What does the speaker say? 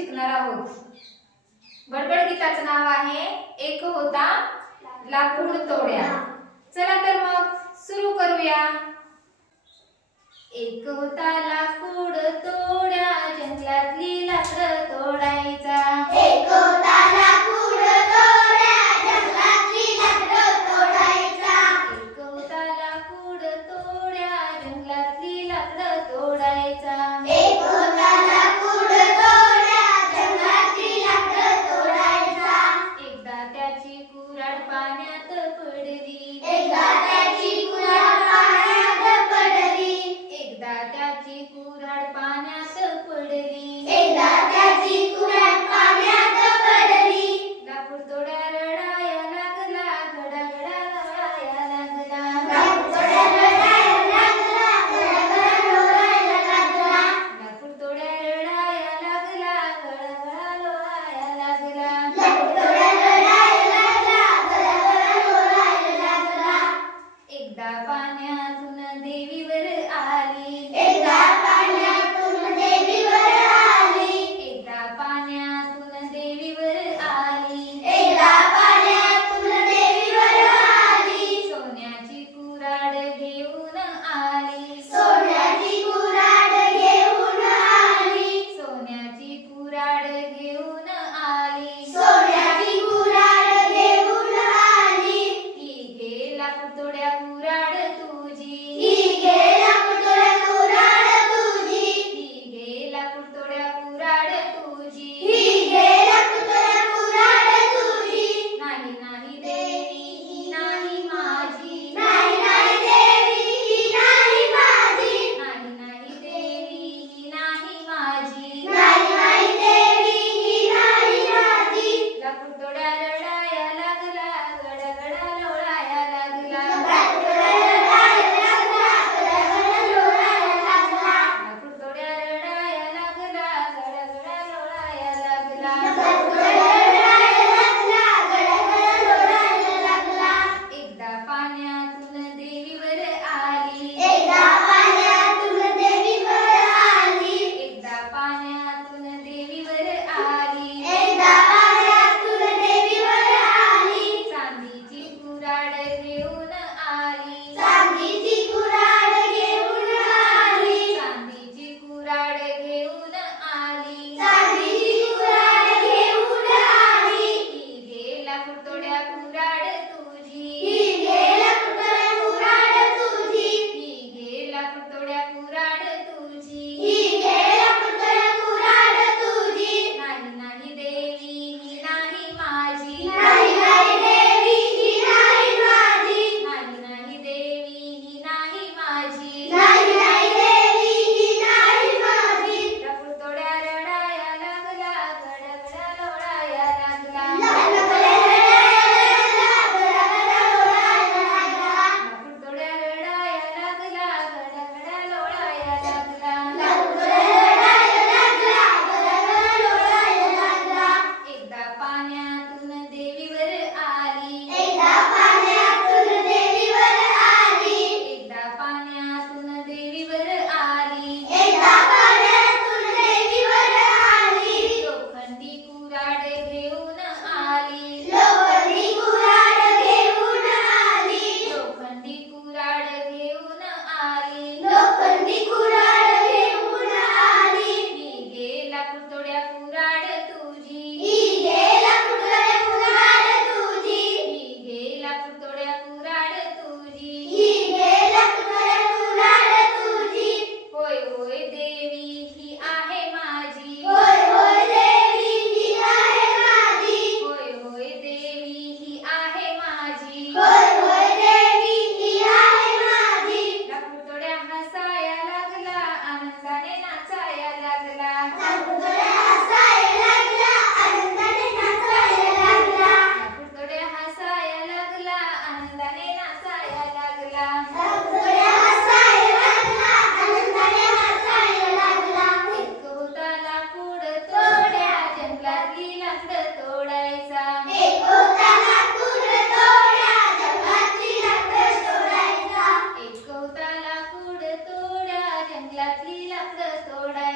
शिकणार आहोत। बडबड गीताचं नाव आहे एक होता लाकूड तोड्या। चला तर मग सुरू करूया। एक होता लाकूड तोड्या, जंगलातली लाकडं तोडायचा। एक होता लाकूड तोड्या, जंगलातली लाकडं तोडायचा। एक होता लाकूड तोड्या, जंगलातली लाकडं तोडायचा। एक होता लाकूड तोड्या, जंगलातली लाकडं तोडायचा। एकदा त्याची कुऱ्हाड पाण्यात पडली। एकदा त्याची कुऱ्हाड पाण्यात पडली। एकदा त्याची कुऱ्हाड पाण्यात पडली। एकदा त्याची कुऱ्हाड पाण्यात पडली। लाकूड तोड्या रडाया लागला, गडागडा लोळाया लागला। लाकूड तोड्या रडाया लागला, गडगड लोळायला लागला। लाकूड तोड्या रडाया लागला, गडागडा लोळाया लागला। लाकूड तोड्या रडाया लागला, गडगड लोळायला लागला। एकदा पाण्यातून देवीवर आली। एकदा पाण्यातून देवीवर आली। एकदा पाण्यातून देवीवर आली। एकदा पाण्यातून देवीवर आली। सोन्याची कुऱ्हाड घेऊन आली। सोन्याची कुऱ्हाड घेऊन आली। सोन्याची कुऱ्हाड घेऊन आली। सोन्याची कुऱ्हाड घेऊन आली। ही घे लाकूड तोड्या कुऱ्हाड तुझी। ही घे लाकूड तोड्या कुऱ्हाड तुझी। ही घे लाकूड तोड्या कुऱ्हाड तुझी। ही घे लाकूड तोड्या कुऱ्हाड तुझी। नाही नाही देवी ही नाही माझी। नाही नाही देवी ही नाही माझी। नाही नाही देवी ही नाही माझी। नाही नाही देवी ही नाही माझी। लाकूड तोड्या रडाया लागला, गडगडा लोळाया लागला। लाकूड तोड्या रडाया लागला, गडगड लोळायला लागला। लाकूड तोड्या रडाया लागला, गडगडा लोळाया लागला। लाकूड तोड्या रडाया लागला, गडगड लोळायला लागला। एकदा पाण्यातून देवीवर आली। एकदा पाण्यातून देवीवर आली। एकदा पाण्यातून देवीवर आली। एकदा पाण्यातून देवीवर आली। चांदीची कुऱ्हाड घेऊन आली। चांदीची कुऱ्हाड घेऊन आली। चांदीची कुऱ्हाड घेऊन आली। चांदीची कुऱ्हाड घेऊन आली। ही घे लाकूड तोड्या कुऱ्हाड तुझी। ही घे लाकूड तोड्या कुऱ्हाड तुझी। ही घे लाकूड तोड्या कुऱ्हाड तुझी। ही घे लाकूड तोड्या कुऱ्हाड तुझी। नाही नाही देवी ही नाही माझी। नाही नाही देवी ही नाही माझी। नाही नाही देवी ही नाही माझी। नाही नाही देवी ही नाही माझी। लाकूड तोड्या रडाया लागला, गडगडा लोळाया लागला। लाकूड तोड्या रडाया लागला, गडगड लोळायला लागला। लाकूड तोड्या रडाया लागला, गडगडा लोळाया लागला। लाकूड तोड्या रडाया लागला, गडगड लोळायला लागला। एकदा पाण्यातून देवीवर आली। एकदा पाण्यातून देवीवर आली। एकदा पाण्यातून देवीवर आली। एकदा पाण्यातून देवीवर आली। लोखंडी कुऱ्हाड घेऊन आली। लोखंडी कुऱ्हाड घेऊन आली। लोखंडी कुऱ्हाड घेऊन आली। लोखंडी कुऱ्हाड घेऊन आली। ही घे लाकूड तोड्या कुऱ्हाड तुझी। ही घे लाकूड तोड्या कुऱ्हाड तुझी। ही घे लाकूड तोड्या कुऱ्हाड तुझी। ही घे लाकूड तोड्या कुऱ्हाड तुझी। होय होय देवी ही आहे माझी। होय होय देवी ही आहे माझी। होय होय देवी ही आहे माझी। होय होय देवी ही आहे माझी। लाकूड तोड्या हसाया लागला, आनंदाने नाचाया लागला। लाकूड तोड्या हसायला लागला, आनंदाने नाचायला लागला। लाकूड तोड्या हसाया लागला, आनंदाने नाचाया लागला। लाकूड तोड्या हसायला लागला, आनंदाने नाचायला लागला। एक होता लाकूड तोड्या, जंगलातली लाकडं तोडायचा। एक होता लाकूड तोड्या, जंगलातली लाकडं तोडायचा। एक होता लाकूड तोड्या, जंगलातली लाकडं तोडायचा।